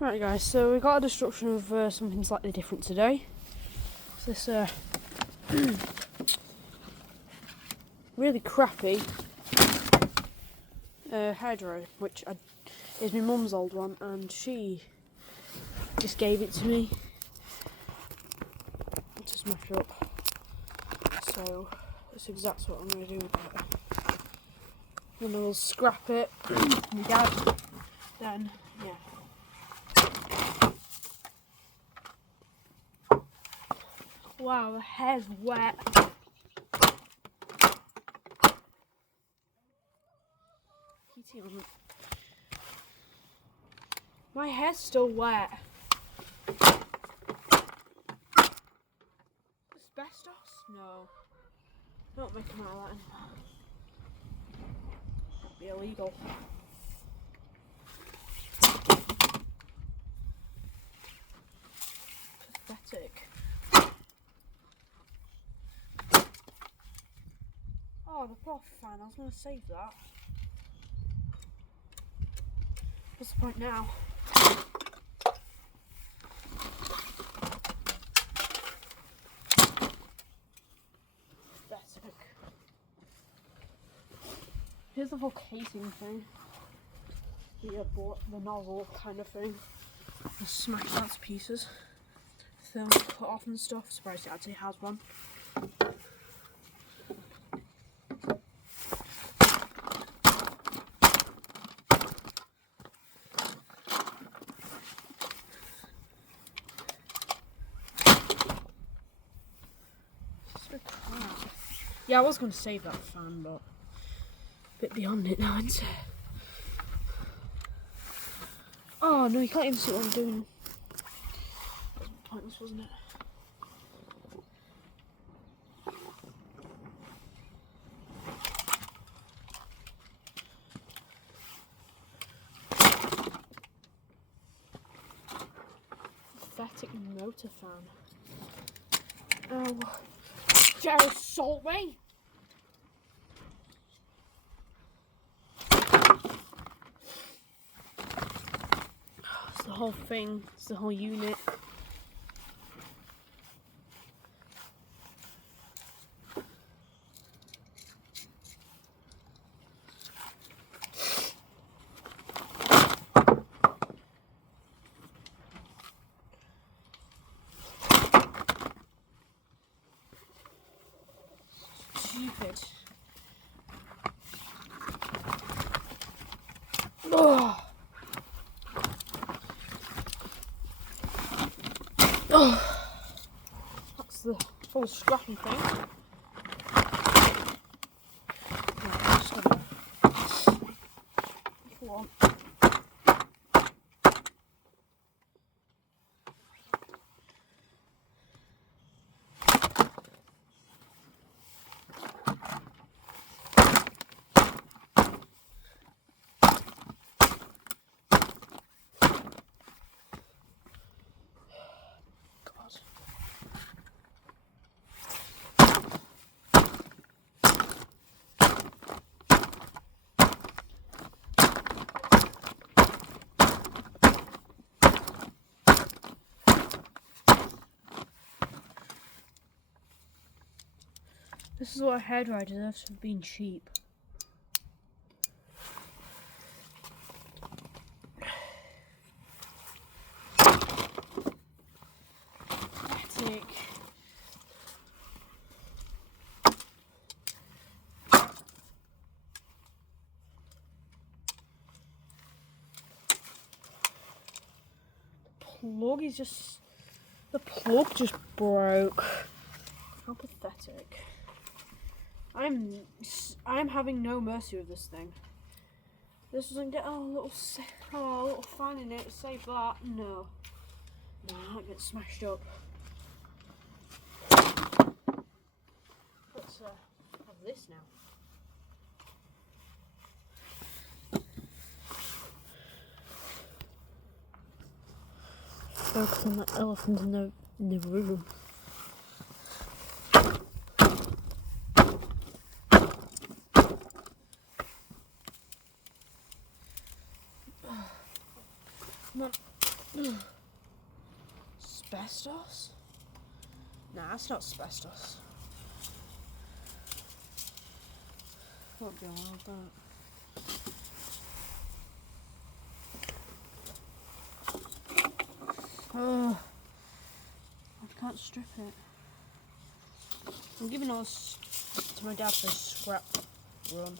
Right guys, so we got a destruction of something slightly different today. It's this really crappy hairdryer, which is my mum's old one, and she just gave it to me to smash up. So that's exactly what I'm going to do with it. And we'll scrap it. My dad, then yeah. Wow, the hair's wet. My hair's still wet. Asbestos? No. Don't make them out of that anymore. That'd be illegal. Pathetic. Oh, the prof fan. I was going to save that. What's the point now? Pathetic. Here's the whole casing thing. The nozzle kind of thing. Just smash that to pieces. Film cut off and stuff. Surprised it actually has one. Yeah, I was going to save that fan, but a bit beyond it now, isn't it? Oh no, you can't even see what I'm doing. That was pointless, wasn't it? Pathetic motor fan. Oh, dare assault me! It's the whole thing. It's the whole unit. Stupid. Oh. Oh. That's the full scrapping thing. Yeah, just gonna if you want. This is what a hairdryer deserves for being cheap. Pathetic. The plug just broke. How pathetic. I'm having no mercy with this thing. This doesn't get a little fan in it. Save that. No, that gets smashed up. Let's have this now. Focus on that elephant in the room. Come on. Asbestos? Nah, that's not asbestos. Won't be allowed that. Oh, I can't strip it. I'm giving all this to my dad for a scrap run.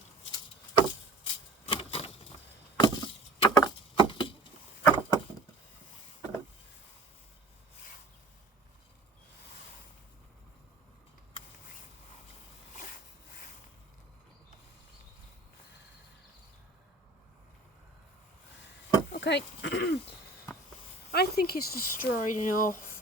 Okay, I think it's destroyed enough.